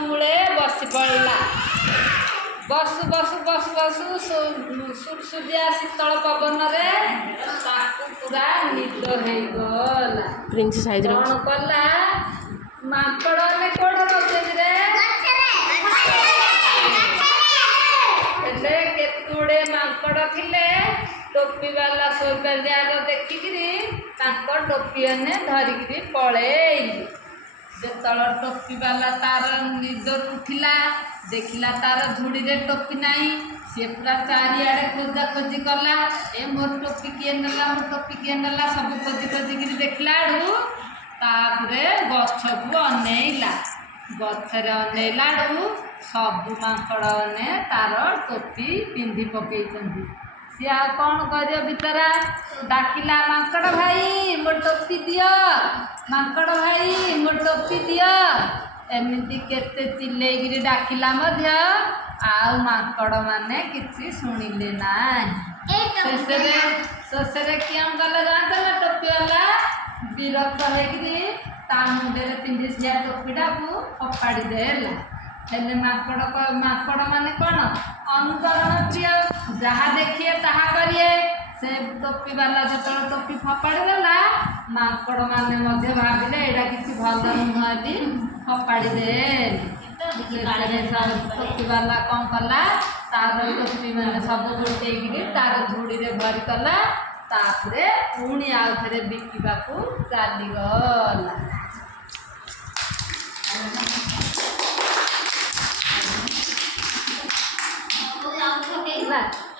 मूले बसी पड़ा बसु बसु बसु बसु सुरसुदिया शीतल पवन रे पूरा निद हो कौन कला माकड़ ने कोड़ रे केतुड़े माकड़ थिले टोपी वाला शोइबार देखिकी टोपी ने धरिकी पलैली जो टोपी वाला तार निदर उठिला देखला तार धूड़ी रे टोपी नहीं सी पूरा चारिआडे खोजा खोजी कला ए मोर टोपी किए नेला मोर टोपी किए नेला सब खोजी खोजिकी देखला आड़ू तापरे गछ को अनेला गछरे अनेला आड़ू सबू माकड़ ने तार टोपी पिंधि पकई सी आ कौन कर भितरा डाकिला माकड़ भाई मो टोपी दियो माकड़ भाई मो टोपी दियो एमती केते चिल्लेगिरी डाकिला मध्य आउ माकड़ माने किसी शुणिले ना शेषे किए गला जाना टोपी वाला विरक्त होगी मुंडे पिंधि टोपीटा को फपाड़ी देला हेले माकड़ माने कौन अनुकरण प्रिय जहाँ देखिए ताहा करिए से टोपी वाला जो टोपी फपाड़ी देला माकड़ माने भाविले एटा किसी भल नुहति फपाड़ी दे टोपी वाला कौन कला तार टोपी मैंने सब गोटे तार धूड़ी रे भरी कला तापरे पुणी आउ थे बिकवा चलीगला Right.